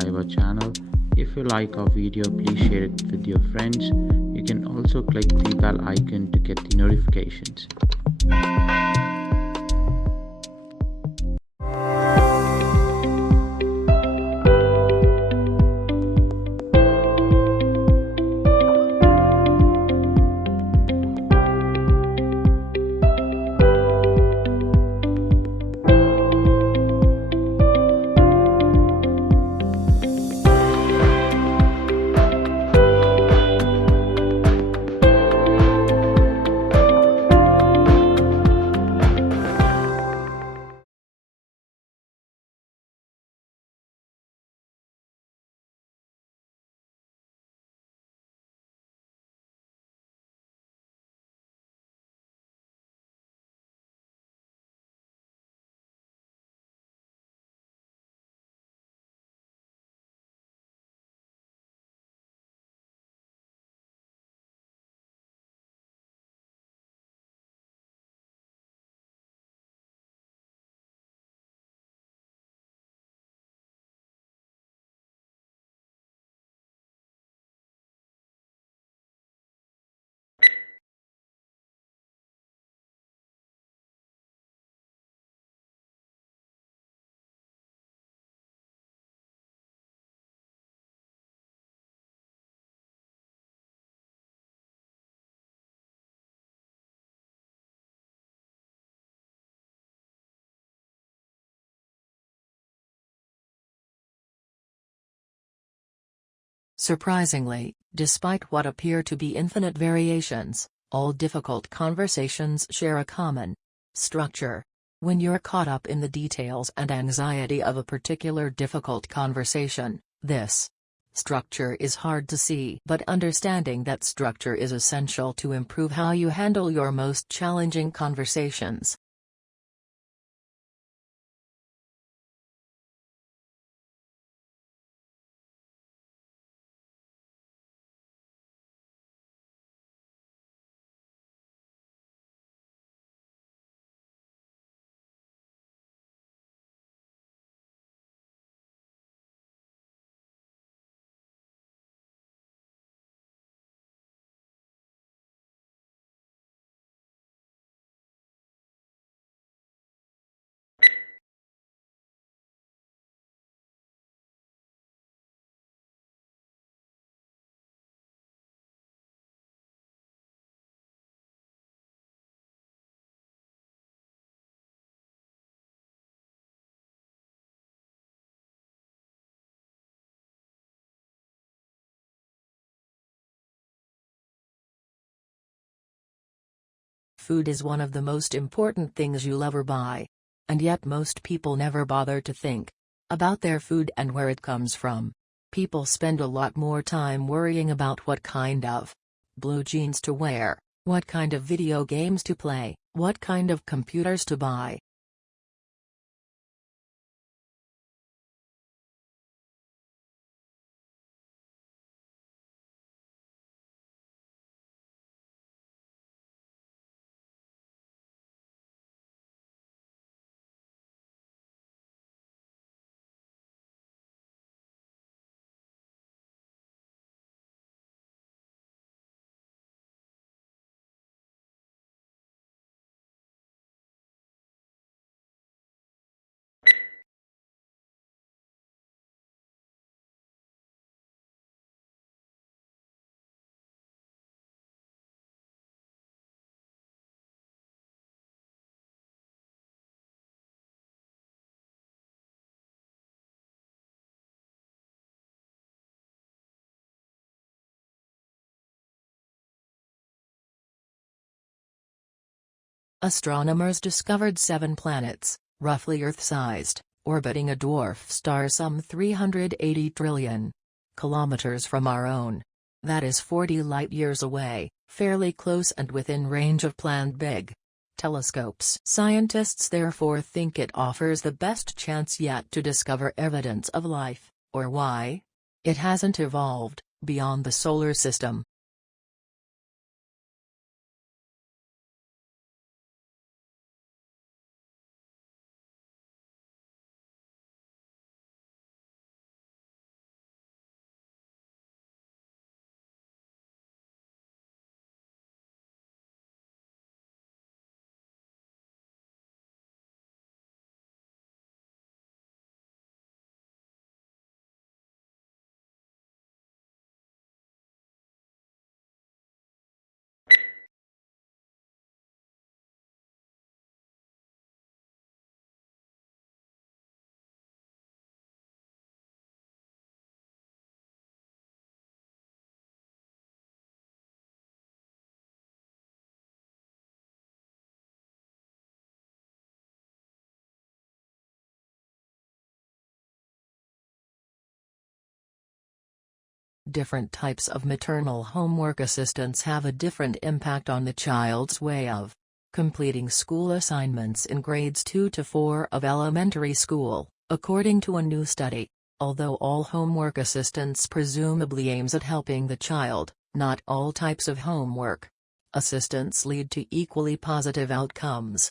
subscribe our channel. If you like our video, please share it with your friends. You can also click the bell icon to get the notifications. Surprisingly, despite what appear to be infinite variations, all difficult conversations share a common structure. When you're caught up in the details and anxiety of a particular difficult conversation, this structure is hard to see. But understanding that structure is essential to improve how you handle your most challenging conversations. Food is one of the most important things you'll ever buy. And yet most people never bother to think about their food and where it comes from. People spend a lot more time worrying about what kind of blue jeans to wear, what kind of video games to play, what kind of computers to buy. Astronomers discovered 7 planets, roughly Earth-sized, orbiting a dwarf star some 380 trillion kilometers from our own. That is 40 light-years away, fairly close and within range of planned big telescopes. Scientists therefore think it offers the best chance yet to discover evidence of life, or why it hasn't evolved beyond the solar system. Different types of maternal homework assistance have a different impact on the child's way of completing school assignments in grades 2 to 4 of elementary school, according to a new study. Although all homework assistance presumably aims at helping the child, not all types of homework assistance lead to equally positive outcomes.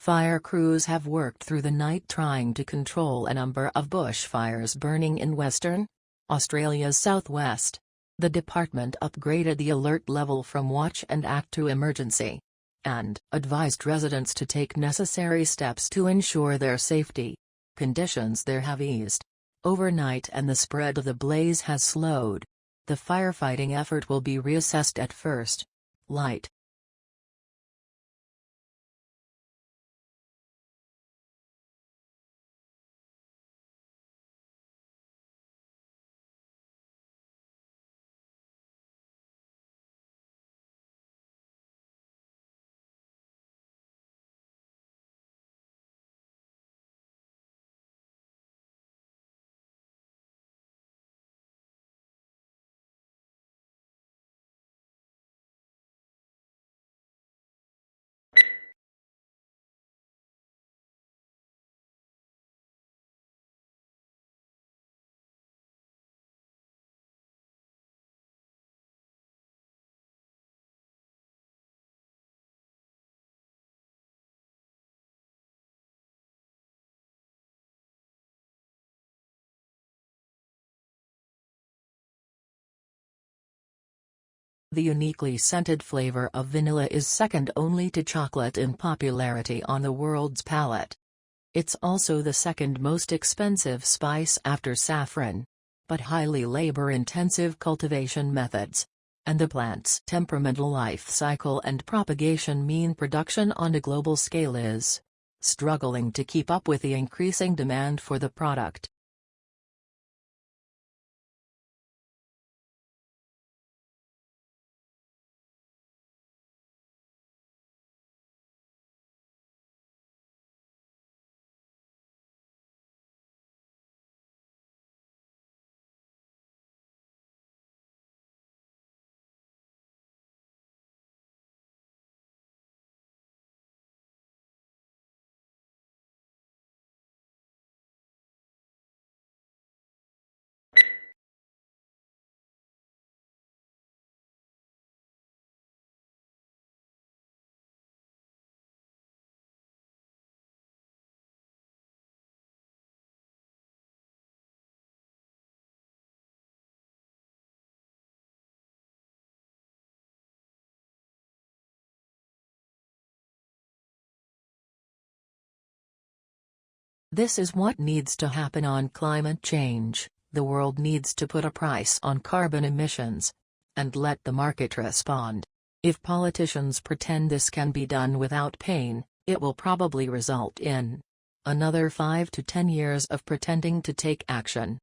Fire crews have worked through the night trying to control a number of bushfires burning in Western Australia's southwest. The department upgraded the alert level from watch and act to emergency, and advised residents to take necessary steps to ensure their safety. Conditions there have eased overnight and the spread of the blaze has slowed. The firefighting effort will be reassessed at first light. The uniquely scented flavor of vanilla is second only to chocolate in popularity on the world's palate. It's also the second most expensive spice after saffron. But highly labor-intensive cultivation methods and the plant's temperamental life cycle and propagation mean production on a global scale is struggling to keep up with the increasing demand for the product. This is what needs to happen on climate change. The world needs to put a price on carbon emissions and let the market respond. If politicians pretend this can be done without pain, it will probably result in another 5 to 10 years of pretending to take action.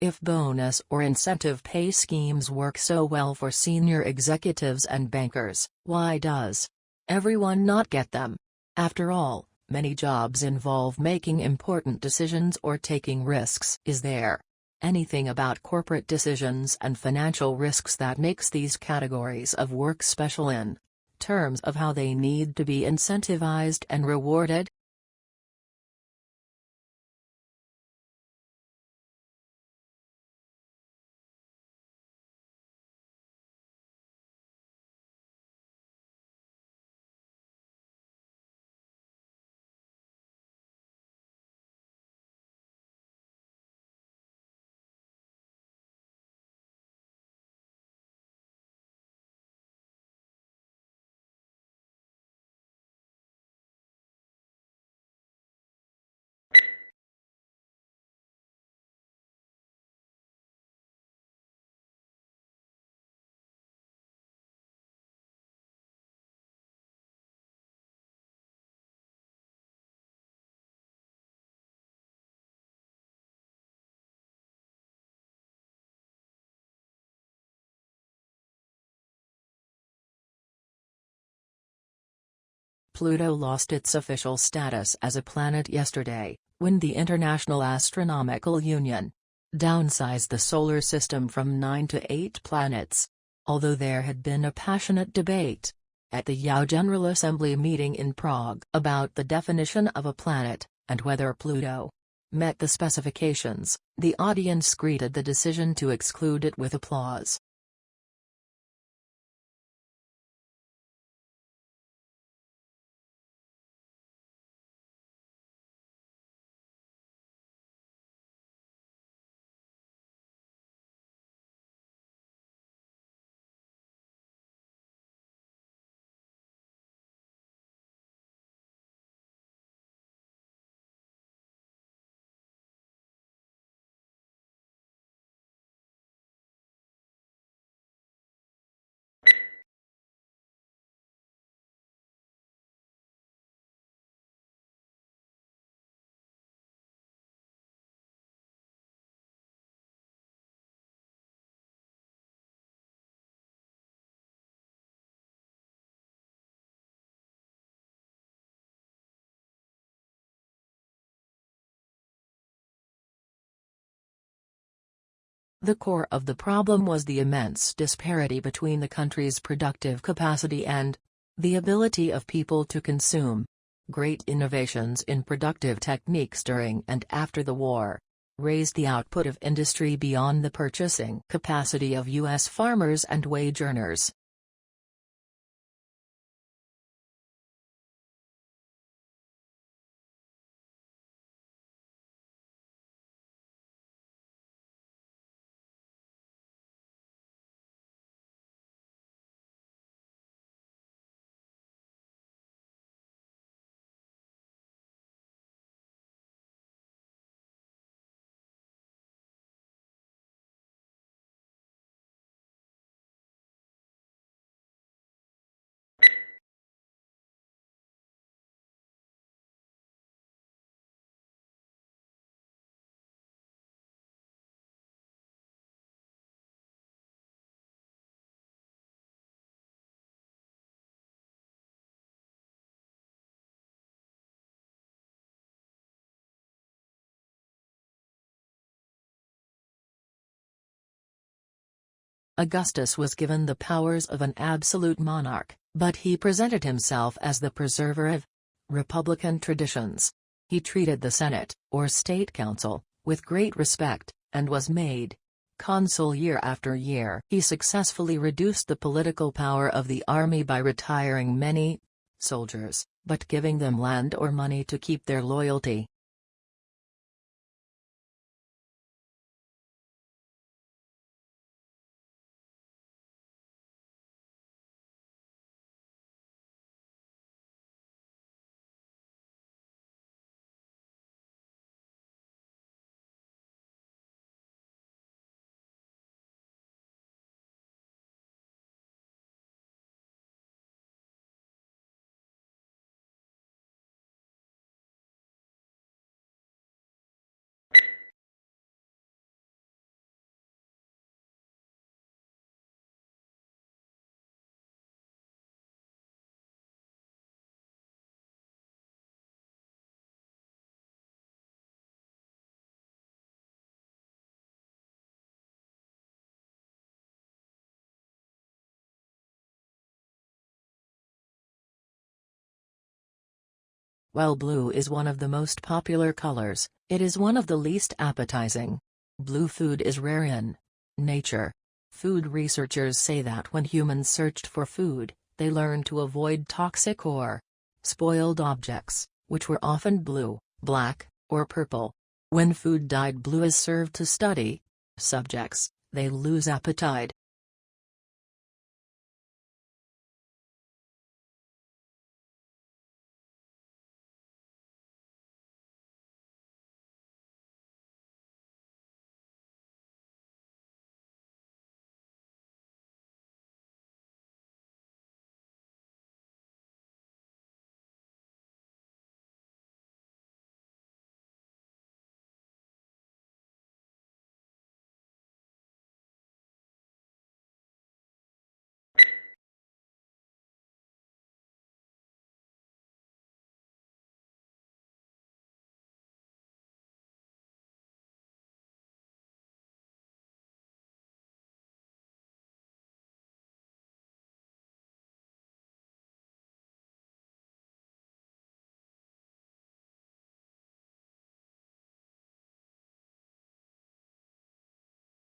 If bonus or incentive pay schemes work so well for senior executives and bankers, why does everyone not get them? After all, many jobs involve making important decisions or taking risks. Is there anything about corporate decisions and financial risks that makes these categories of work special in terms of how they need to be incentivized and rewarded? Pluto lost its official status as a planet yesterday, when the International Astronomical Union downsized the Solar System from 9 to 8 planets. Although there had been a passionate debate at the UN General Assembly meeting in Prague about the definition of a planet, and whether Pluto met the specifications, the audience greeted the decision to exclude it with applause. The core of the problem was the immense disparity between the country's productive capacity and the ability of people to consume. Great innovations in productive techniques during and after the war raised the output of industry beyond the purchasing capacity of U.S. farmers and wage earners. Augustus was given the powers of an absolute monarch, but he presented himself as the preserver of republican traditions. He treated the Senate, or State Council, with great respect, and was made consul year after year. He successfully reduced the political power of the army by retiring many soldiers, but giving them land or money to keep their loyalty. While blue is one of the most popular colors, it is one of the least appetizing. Blue food is rare in nature. Food researchers say that when humans searched for food, they learned to avoid toxic or spoiled objects, which were often blue, black, or purple. When food dyed blue is served to study subjects, they lose appetite.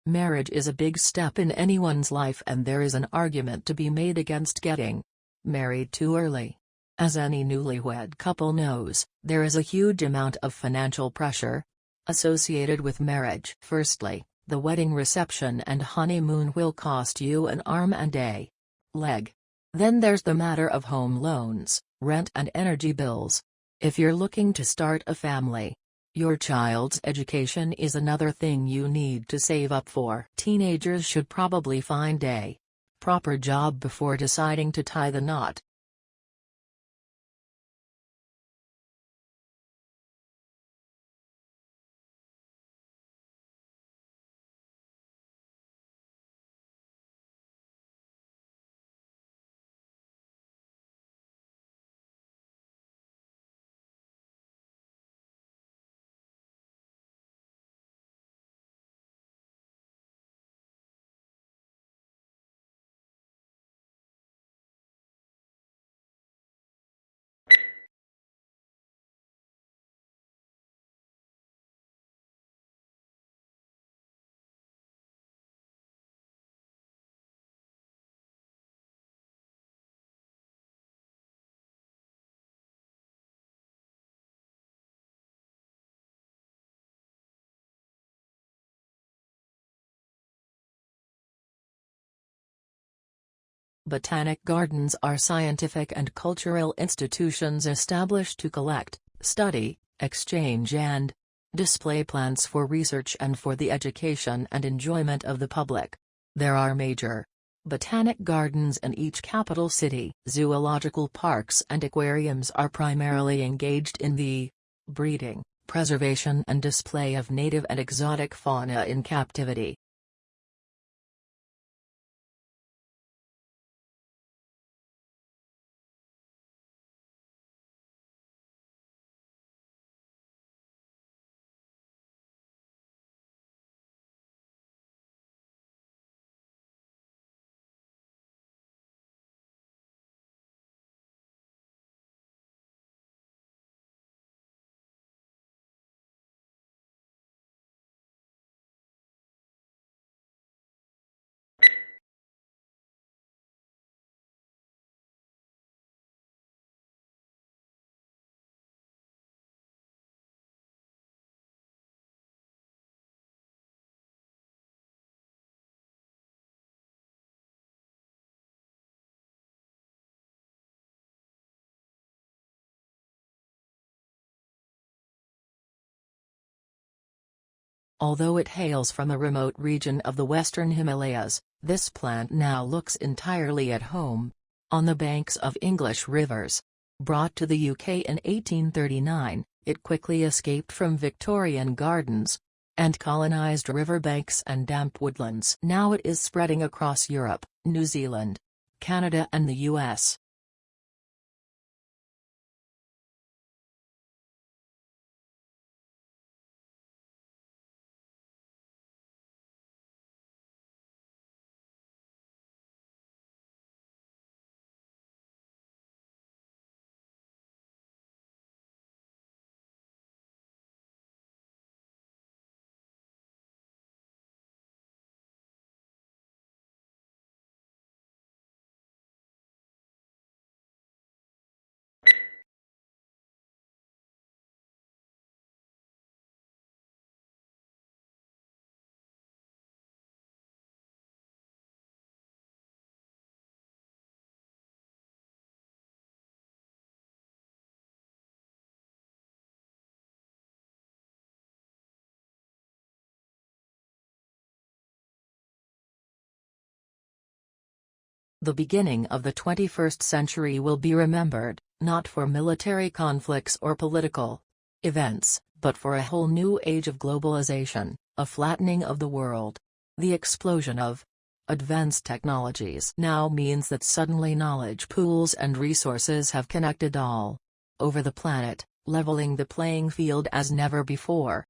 Marriage is a big step in anyone's life, and there is an argument to be made against getting married too early. As any newlywed couple knows, there is a huge amount of financial pressure associated with marriage. Firstly, the wedding reception and honeymoon will cost you an arm and a leg. Then there's the matter of home loans, rent and energy bills. If you're looking to start a family, your child's education is another thing you need to save up for. Teenagers should probably find a proper job before deciding to tie the knot. Botanic gardens are scientific and cultural institutions established to collect, study, exchange and display plants for research and for the education and enjoyment of the public. There are major botanic gardens in each capital city. Zoological parks and aquariums are primarily engaged in the breeding, preservation and display of native and exotic fauna in captivity. Although it hails from a remote region of the western Himalayas, this plant now looks entirely at home on the banks of English rivers. Brought to the UK in 1839, it quickly escaped from Victorian gardens and colonized riverbanks and damp woodlands. Now it is spreading across Europe, New Zealand, Canada and the US. The beginning of the 21st century will be remembered, not for military conflicts or political events, but for a whole new age of globalization, a flattening of the world. The explosion of advanced technologies now means that suddenly knowledge pools and resources have connected all over the planet, leveling the playing field as never before.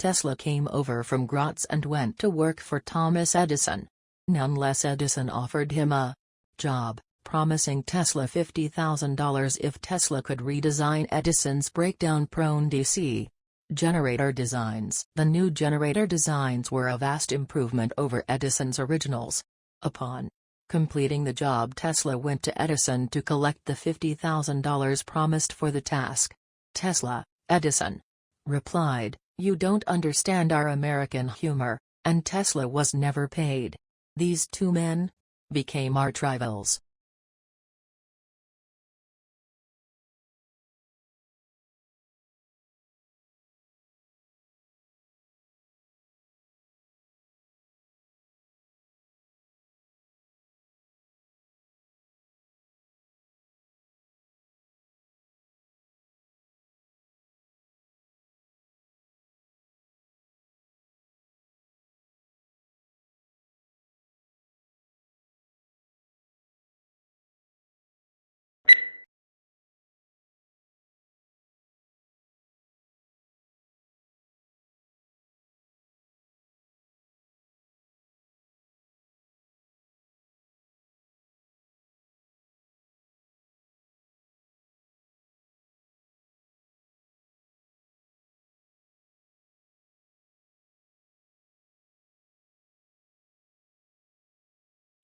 Tesla came over from Graz and went to work for Thomas Edison. Nonetheless, Edison offered him a job, promising Tesla $50,000 if Tesla could redesign Edison's breakdown-prone DC generator designs. The new generator designs were a vast improvement over Edison's originals. Upon completing the job, Tesla went to Edison to collect the $50,000 promised for the task. Edison replied, "You don't understand our American humor," and Tesla was never paid. These two men became arch rivals.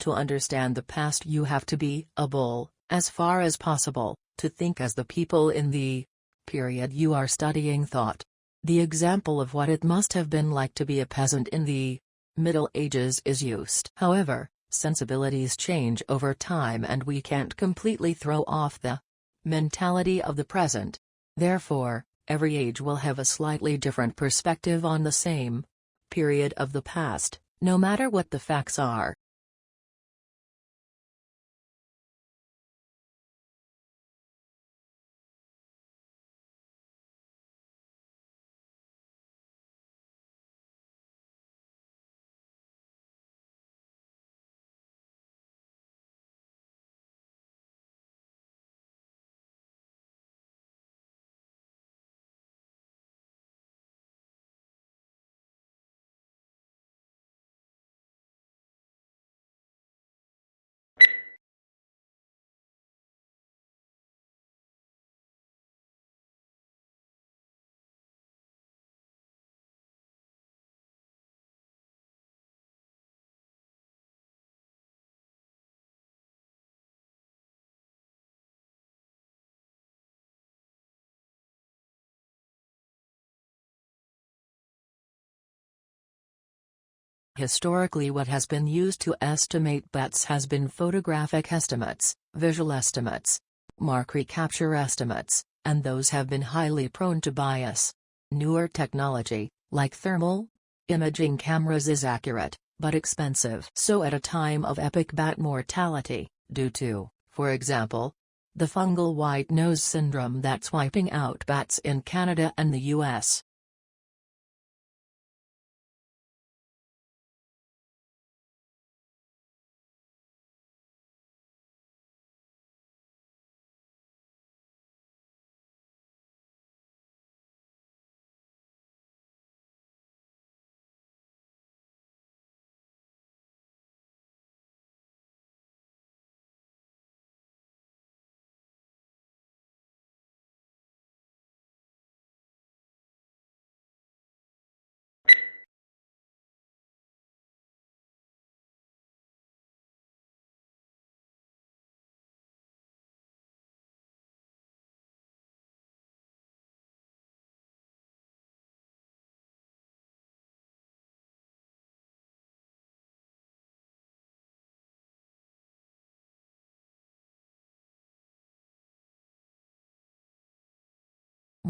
To understand the past, you have to be a bull, as far as possible, to think as the people in the period you are studying thought. The example of what it must have been like to be a peasant in the Middle Ages is used. However, sensibilities change over time and we can't completely throw off the mentality of the present. Therefore, every age will have a slightly different perspective on the same period of the past, no matter what the facts are. Historically, what has been used to estimate bets has been photographic estimates, visual estimates, mark recapture estimates, and those have been highly prone to bias. Newer technology, like thermal imaging cameras, is accurate, but expensive. So at a time of epic bat mortality, due to, for example, the fungal white nose syndrome that's wiping out bats in Canada and the US,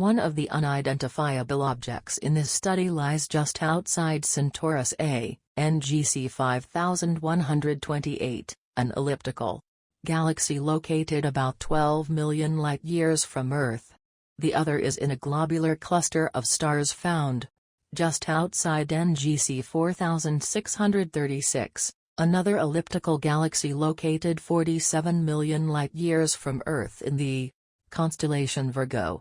One of the unidentifiable objects in this study lies just outside Centaurus A, NGC 5128, an elliptical galaxy located about 12 million light-years from Earth. The other is in a globular cluster of stars found just outside NGC 4636, another elliptical galaxy located 47 million light-years from Earth in the constellation Virgo.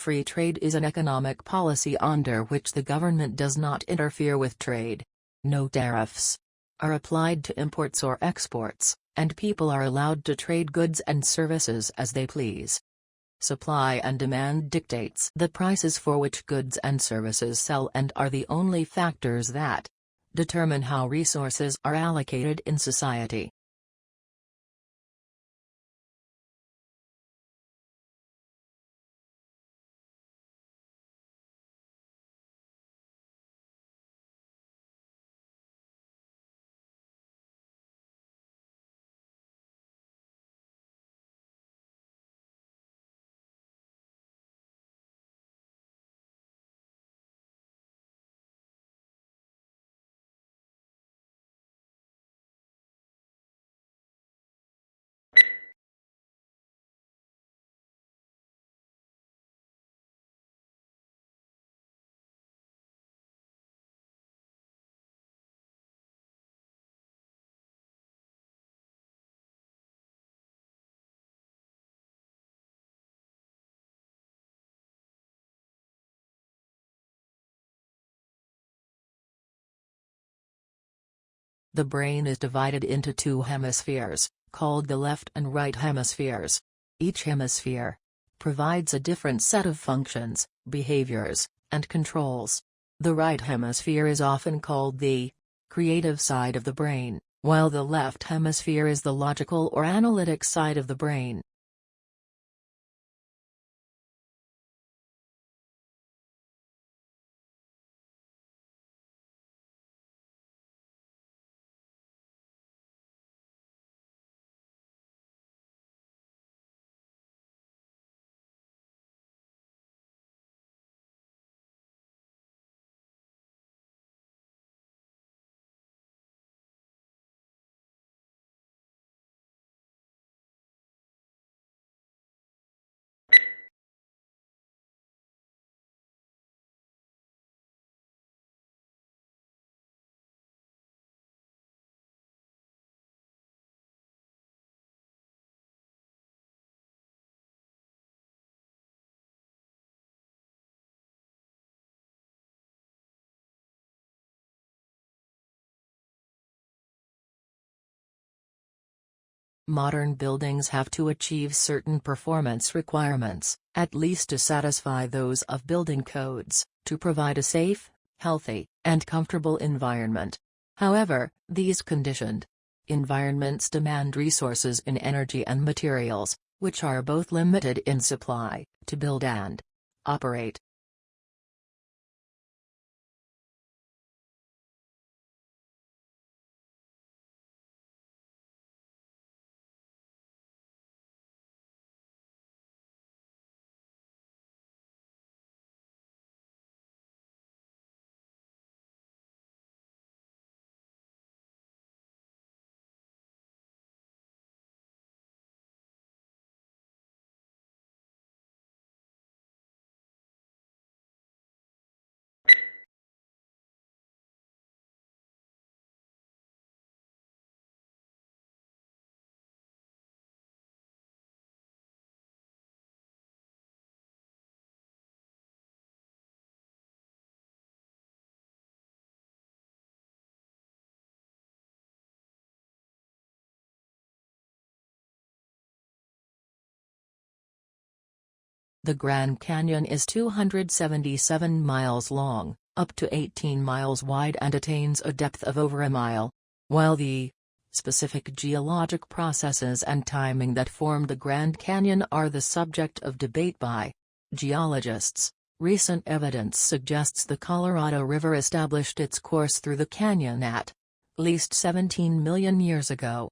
Free trade is an economic policy under which the government does not interfere with trade. No tariffs are applied to imports or exports, and people are allowed to trade goods and services as they please. Supply and demand dictates the prices for which goods and services sell and are the only factors that determine how resources are allocated in society. The brain is divided into two hemispheres, called the left and right hemispheres. Each hemisphere provides a different set of functions, behaviors, and controls. The right hemisphere is often called the creative side of the brain, while the left hemisphere is the logical or analytic side of the brain. Modern buildings have to achieve certain performance requirements, at least to satisfy those of building codes, to provide a safe, healthy, and comfortable environment. However, these conditioned environments demand resources in energy and materials, which are both limited in supply, to build and operate. The Grand Canyon is 277 miles long, up to 18 miles wide and attains a depth of over a mile. While the specific geologic processes and timing that formed the Grand Canyon are the subject of debate by geologists, recent evidence suggests the Colorado River established its course through the canyon at least 17 million years ago.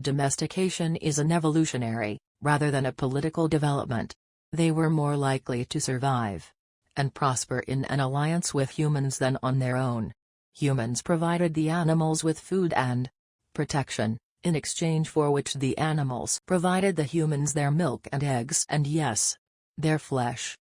Domestication is an evolutionary, rather than a political development. They were more likely to survive and prosper in an alliance with humans than on their own. Humans provided the animals with food and protection, in exchange for which the animals provided the humans their milk and eggs and, yes, their flesh.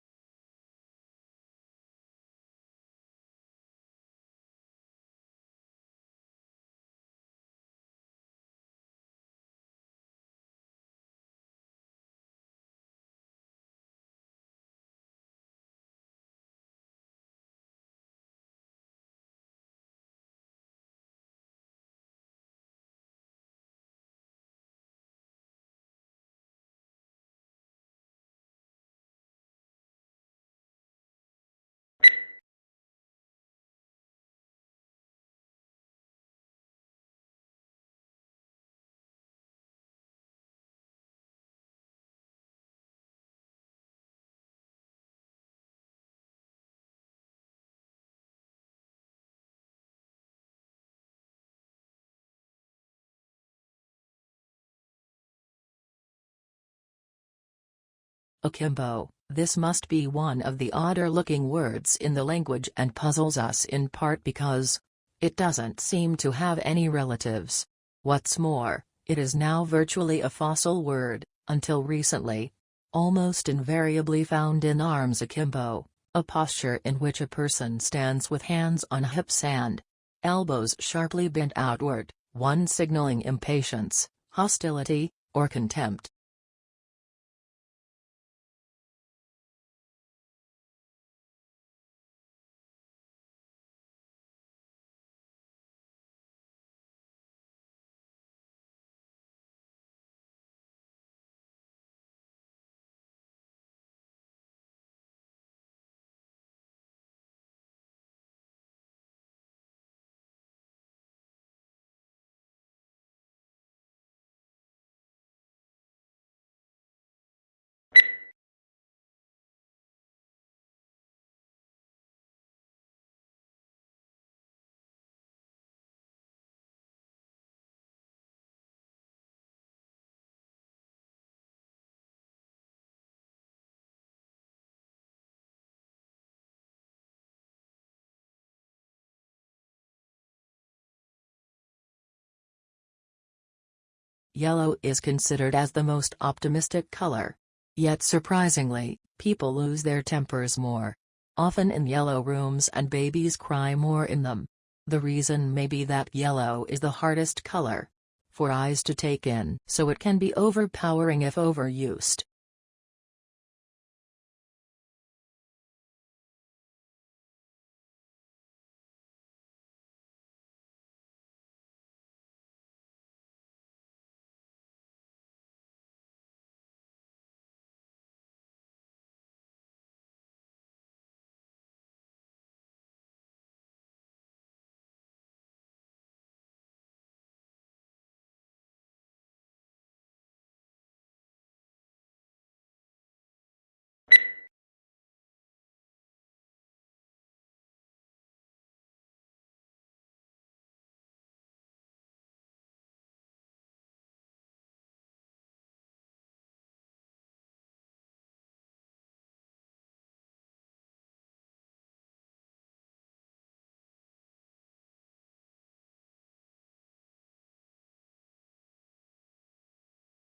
Akimbo, this must be one of the odder-looking words in the language and puzzles us in part because it doesn't seem to have any relatives. What's more, it is now virtually a fossil word, until recently. Almost invariably found in arms akimbo, a posture in which a person stands with hands on hips and elbows sharply bent outward, one signaling impatience, hostility, or contempt. Yellow is considered as the most optimistic color. Yet surprisingly, people lose their tempers more often in yellow rooms and babies cry more in them. The reason may be that yellow is the hardest color for eyes to take in, so it can be overpowering if overused.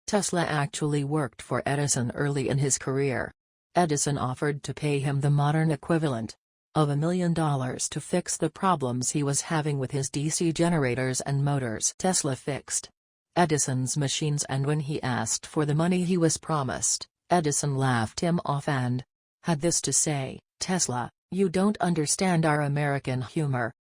Tesla actually worked for Edison early in his career. Edison offered to pay him the modern equivalent of $1 million to fix the problems he was having with his DC generators and motors. Tesla fixed Edison's machines, and when he asked for the money he was promised, Edison laughed him off and had this to say, "Tesla, you don't understand our American humor."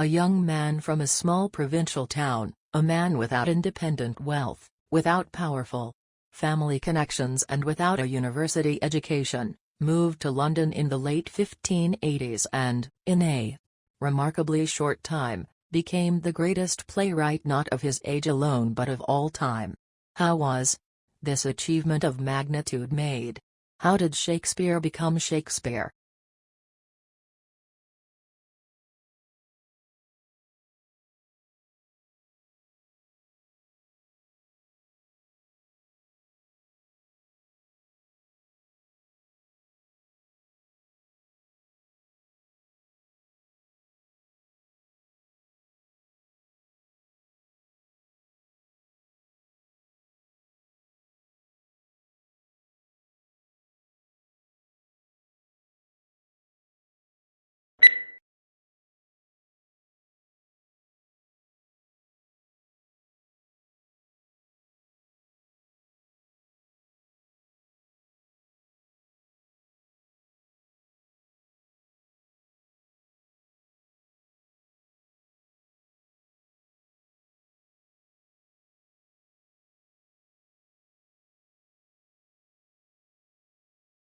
A young man from a small provincial town, a man without independent wealth, without powerful family connections and without a university education, moved to London in the late 1580s and, in a remarkably short time, became the greatest playwright not of his age alone but of all time. How was this achievement of magnitude made? How did Shakespeare become Shakespeare?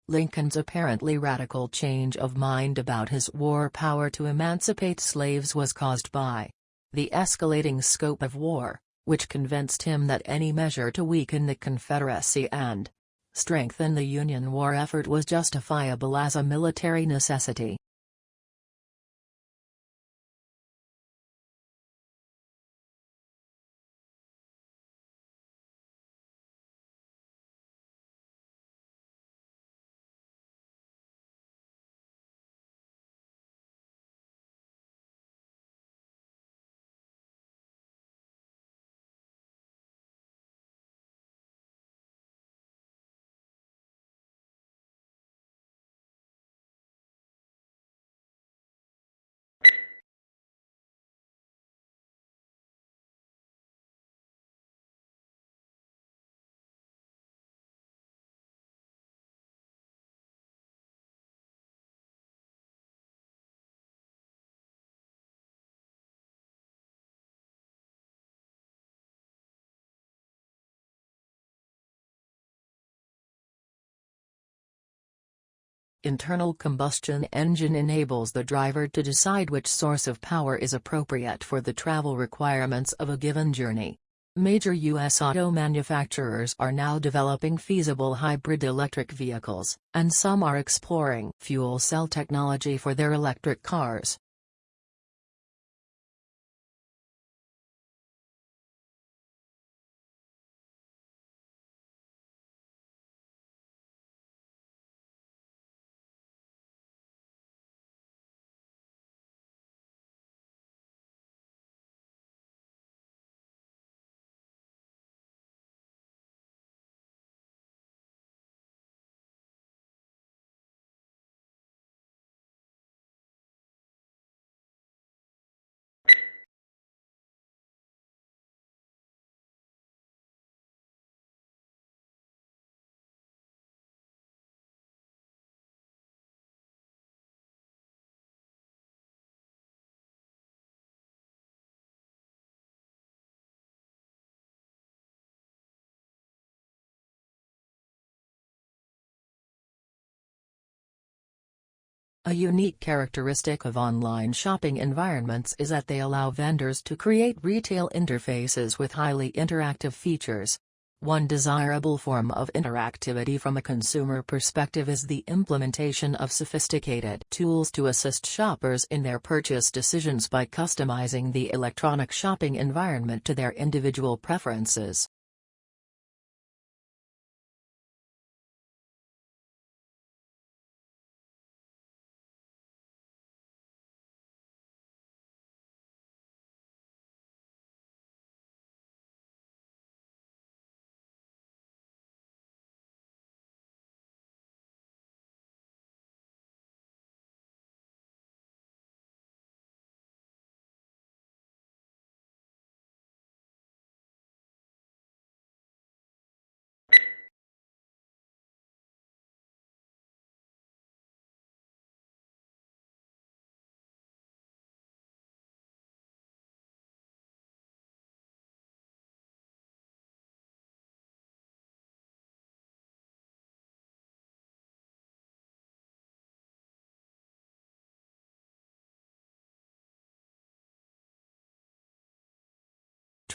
Lincoln's apparently radical change of mind about his war power to emancipate slaves was caused by the escalating scope of war, which convinced him that any measure to weaken the Confederacy and strengthen the Union war effort was justifiable as a military necessity. Internal combustion engine enables the driver to decide which source of power is appropriate for the travel requirements of a given journey. Major U.S. auto manufacturers are now developing feasible hybrid electric vehicles, and some are exploring fuel cell technology for their electric cars. A unique characteristic of online shopping environments is that they allow vendors to create retail interfaces with highly interactive features. One desirable form of interactivity from a consumer perspective is the implementation of sophisticated tools to assist shoppers in their purchase decisions by customizing the electronic shopping environment to their individual preferences.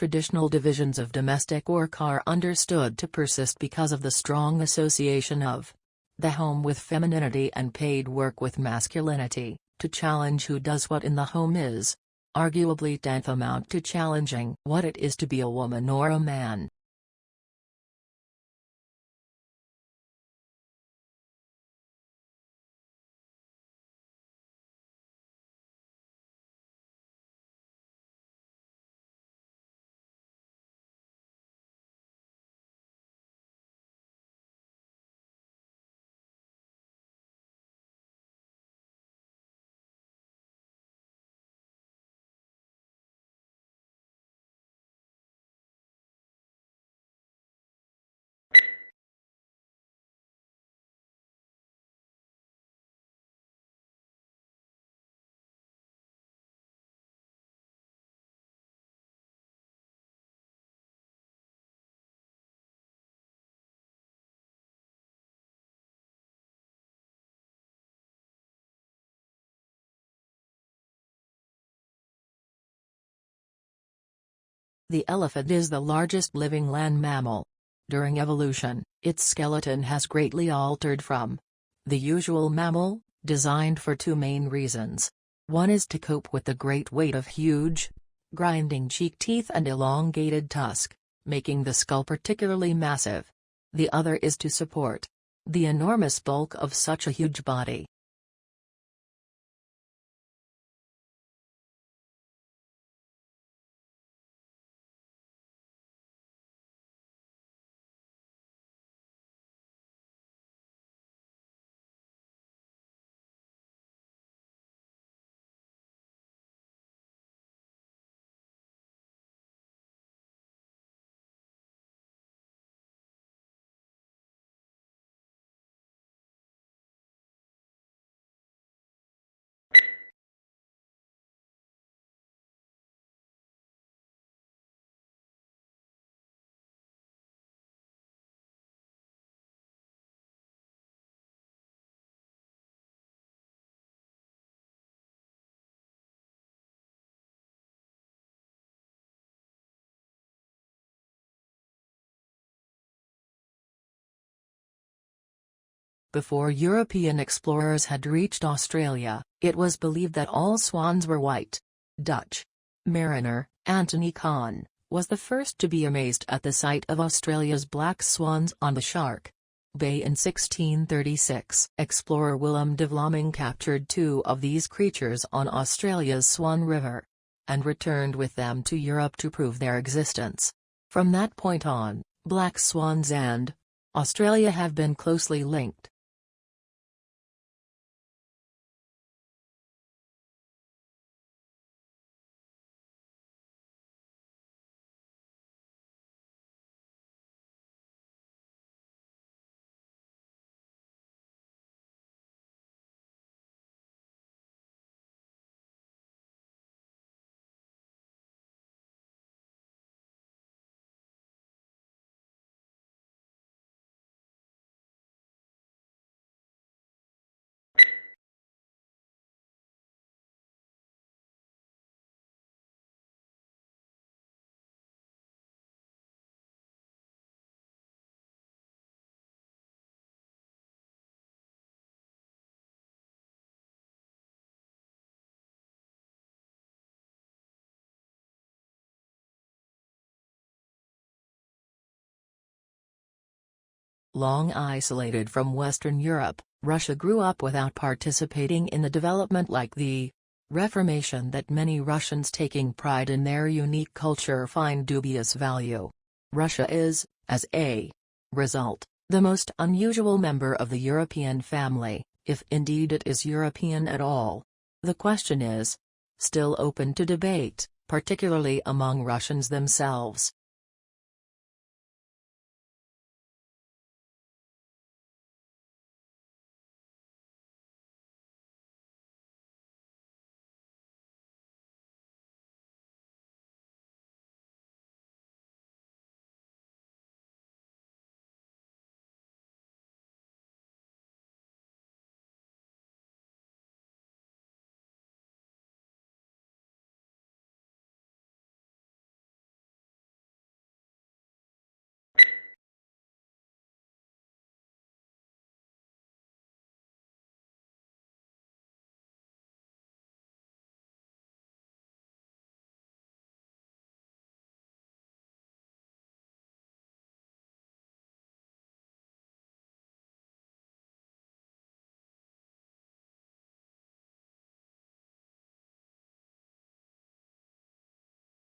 Traditional divisions of domestic work are understood to persist because of the strong association of the home with femininity and paid work with masculinity. To challenge who does what in the home is, arguably tantamount to challenging what it is to be a woman or a man. The elephant is the largest living land mammal. During evolution, its skeleton has greatly altered from the usual mammal, designed for two main reasons. One is to cope with the great weight of huge, grinding cheek teeth and elongated tusk, making the skull particularly massive. The other is to support the enormous bulk of such a huge body. Before European explorers had reached Australia, it was believed that all swans were white. Dutch mariner, Anthony Kahn, was the first to be amazed at the sight of Australia's black swans on the Shark Bay in 1636. Explorer Willem de Vlaming captured two of these creatures on Australia's Swan River, and returned with them to Europe to prove their existence. From that point on, black swans and Australia have been closely linked. Long isolated from Western Europe, Russia grew up without participating in the development like the Reformation that many Russians taking pride in their unique culture find dubious value. Russia is, as a result, the most unusual member of the European family, if indeed it is European at all. The question is still open to debate, particularly among Russians themselves.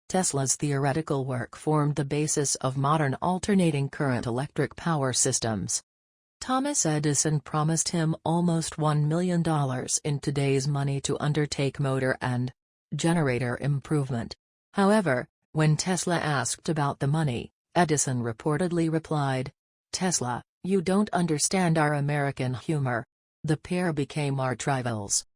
Tesla's theoretical work formed the basis of modern alternating current electric power systems. Thomas Edison promised him almost $1 million in today's money to undertake motor and generator improvement. However, when Tesla asked about the money, Edison reportedly replied, "Tesla, you don't understand our American humor." The pair became arch rivals.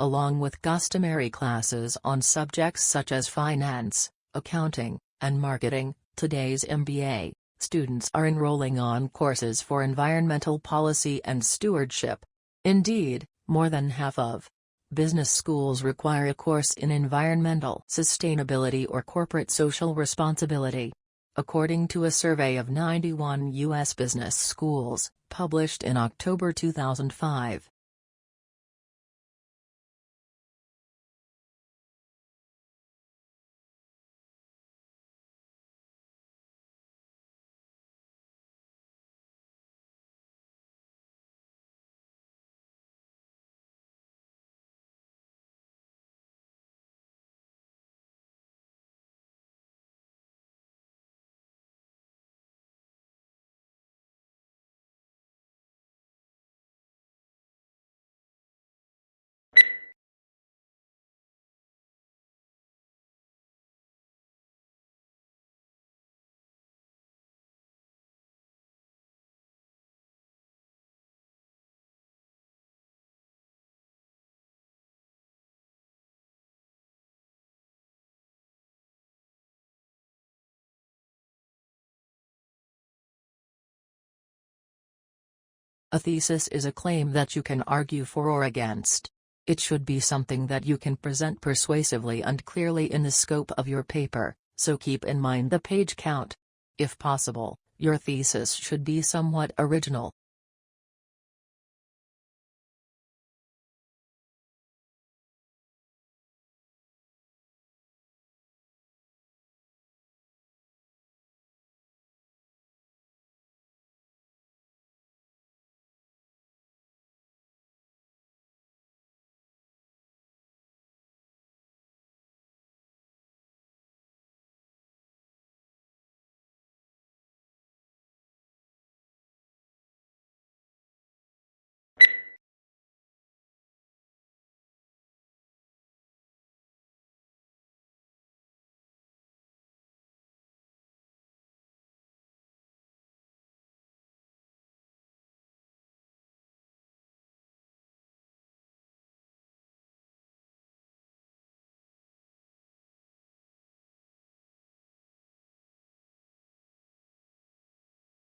Along with customary classes on subjects such as finance, accounting, and marketing, today's MBA students are enrolling on courses for environmental policy and stewardship. Indeed, more than half of business schools require a course in environmental sustainability or corporate social responsibility. According to a survey of 91 U.S. business schools, published in October 2005. A thesis is a claim that you can argue for or against. It should be something that you can present persuasively and clearly in the scope of your paper, so keep in mind the page count. If possible, your thesis should be somewhat original.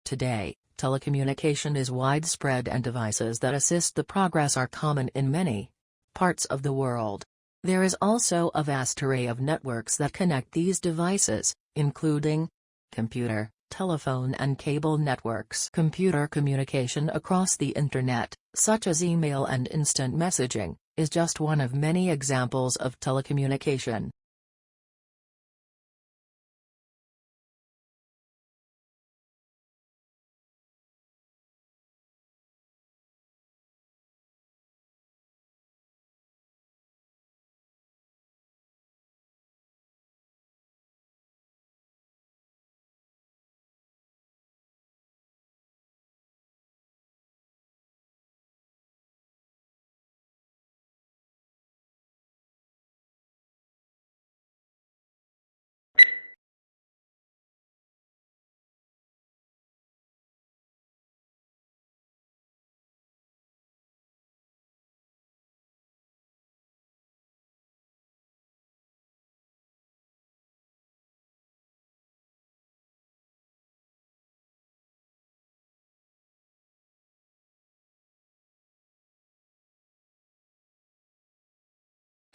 Today, telecommunication is widespread and devices that assist the progress are common in many parts of the world. There is also a vast array of networks that connect these devices, including computer, telephone and cable networks. Computer communication across the Internet, such as email and instant messaging, is just one of many examples of telecommunication.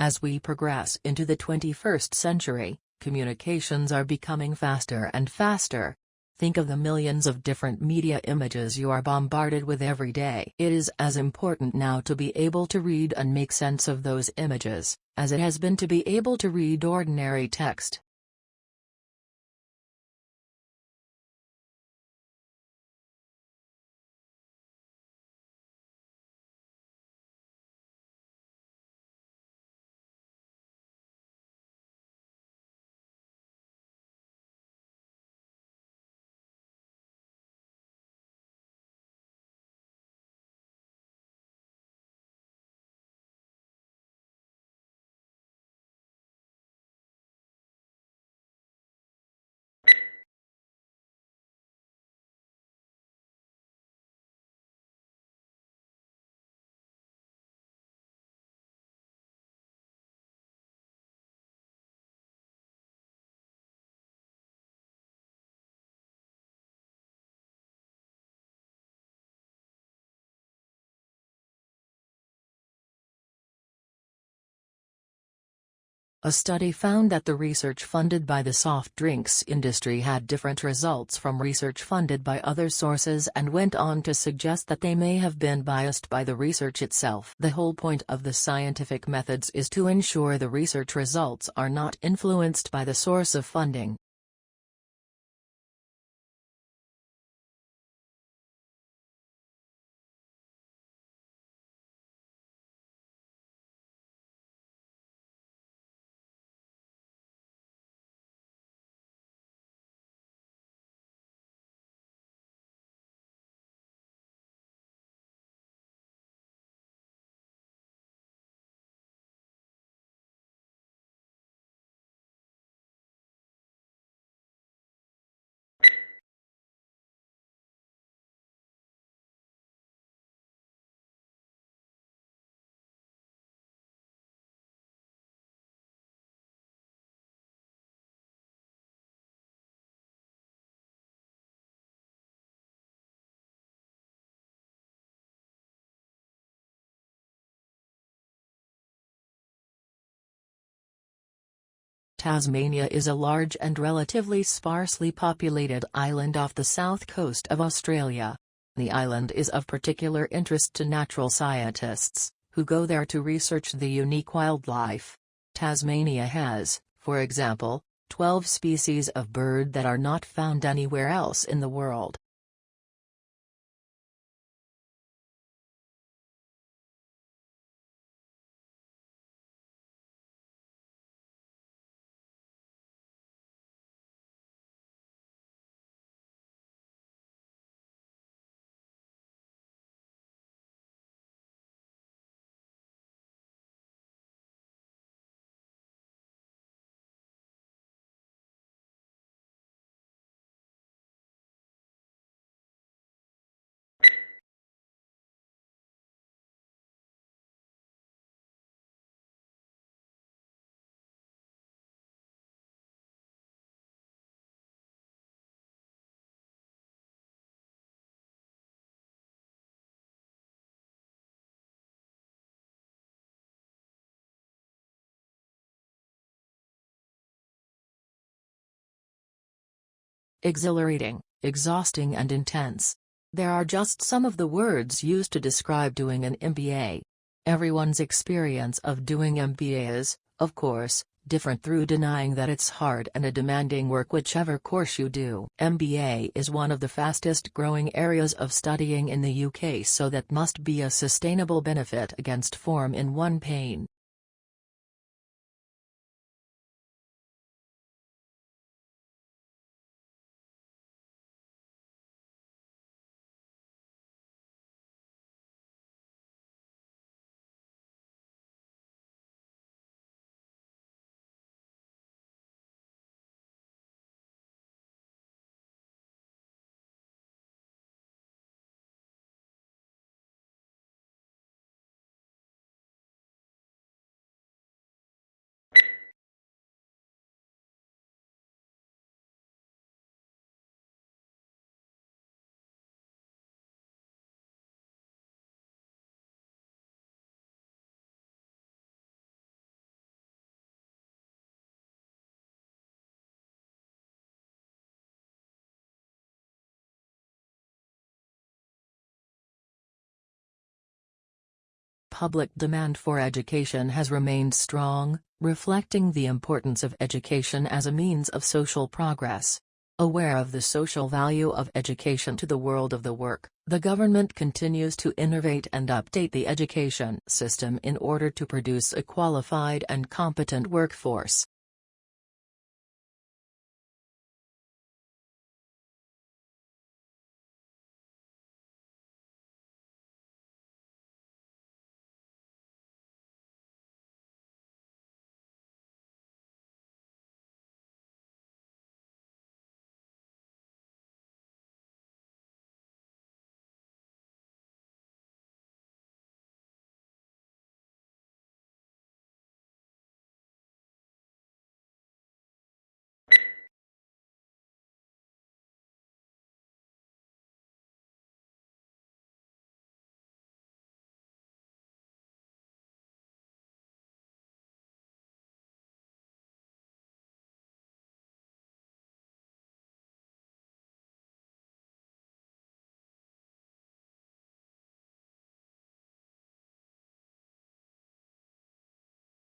As we progress into the 21st century, communications are becoming faster and faster. Think of the millions of different media images you are bombarded with every day. It is as important now to be able to read and make sense of those images, as it has been to be able to read ordinary text. A study found that the research funded by the soft drinks industry had different results from research funded by other sources and went on to suggest that they may have been biased by the research itself. The whole point of the scientific methods is to ensure the research results are not influenced by the source of funding. Tasmania is a large and relatively sparsely populated island off the south coast of Australia. The island is of particular interest to natural scientists, who go there to research the unique wildlife. Tasmania has, for example, 12 species of bird that are not found anywhere else in the world. exhilarating, exhausting and intense. There are just some of the words used to describe doing an MBA. Everyone's experience of doing MBA is, of course, different through denying that it's hard and a demanding work whichever course you do. MBA is one of the fastest growing areas of studying in the UK, so that must be a sustainable benefit against form in one pain. Public demand for education has remained strong, reflecting the importance of education as a means of social progress. Aware of the social value of education to the world of the work, the government continues to innovate and update the education system in order to produce a qualified and competent workforce.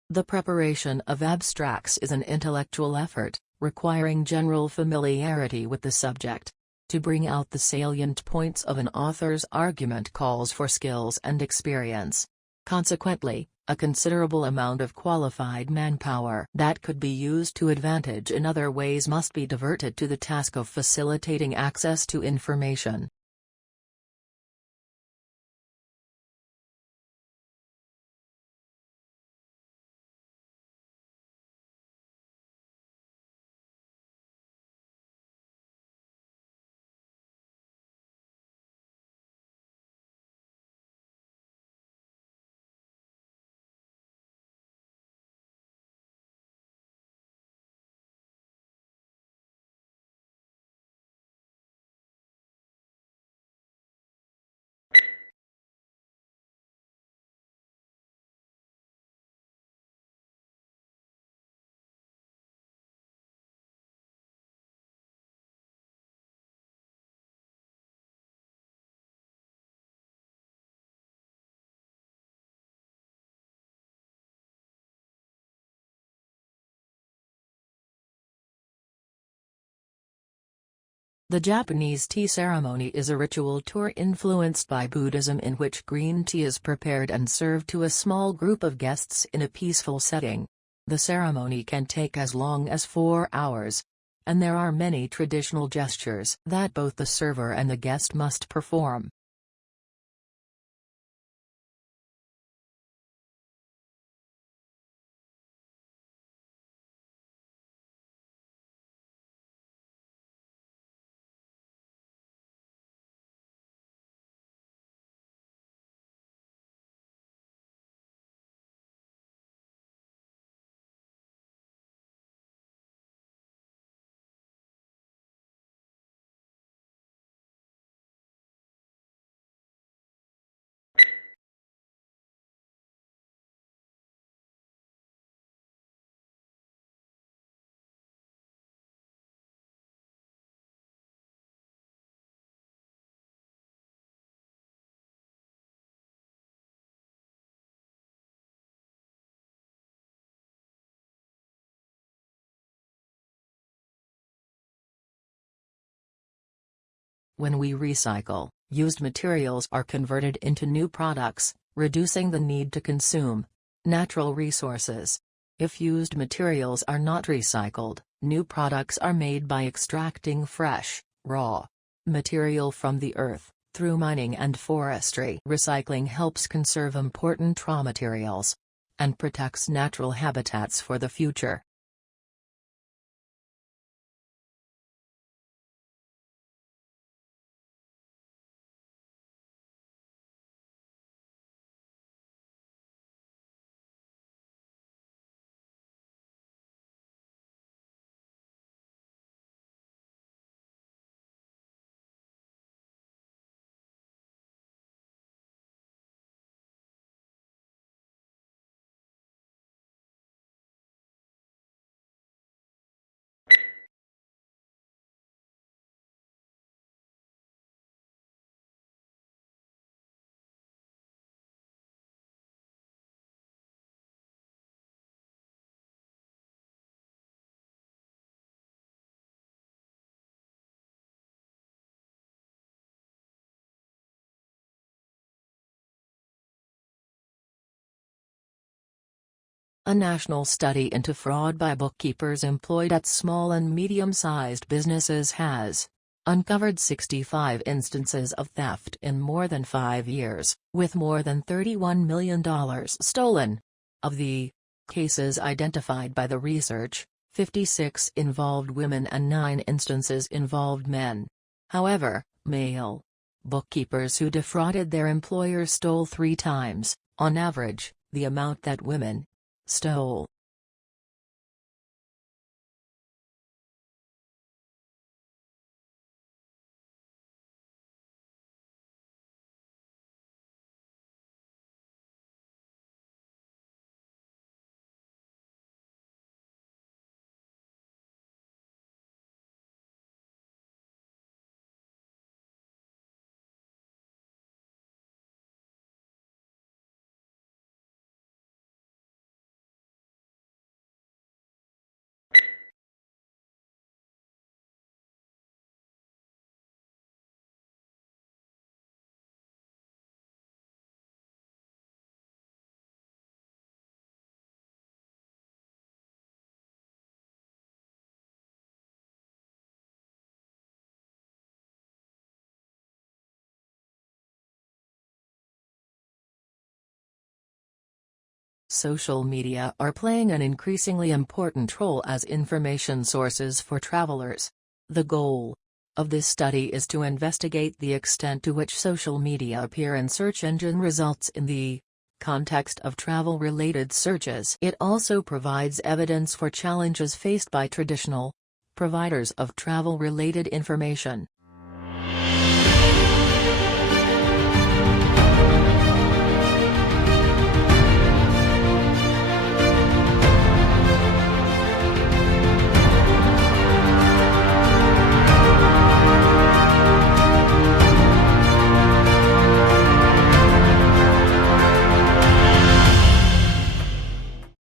The preparation of abstracts is an intellectual effort, requiring general familiarity with the subject. To bring out the salient points of an author's argument calls for skills and experience. Consequently, a considerable amount of qualified manpower that could be used to advantage in other ways must be diverted to the task of facilitating access to information. The Japanese tea ceremony is a ritual tour influenced by Buddhism in which green tea is prepared and served to a small group of guests in a peaceful setting. The ceremony can take as long as 4 hours. And there are many traditional gestures that both the server and the guest must perform. When we recycle, used materials are converted into new products, reducing the need to consume natural resources. If used materials are not recycled, new products are made by extracting fresh, raw material from the earth. Through mining and forestry, recycling helps conserve important raw materials and protects natural habitats for the future. A national study into fraud by bookkeepers employed at small and medium-sized businesses has uncovered 65 instances of theft in more than 5 years, with more than $31 million stolen. Of the cases identified by the research, 56 involved women and 9 instances involved men. However, male bookkeepers who defrauded their employers stole 3 times, on average, the amount that women stole. Social media are playing an increasingly important role as information sources for travelers. The goal of this study is to investigate the extent to which social media appear in search engine results in the context of travel-related searches. It also provides evidence for challenges faced by traditional providers of travel-related information.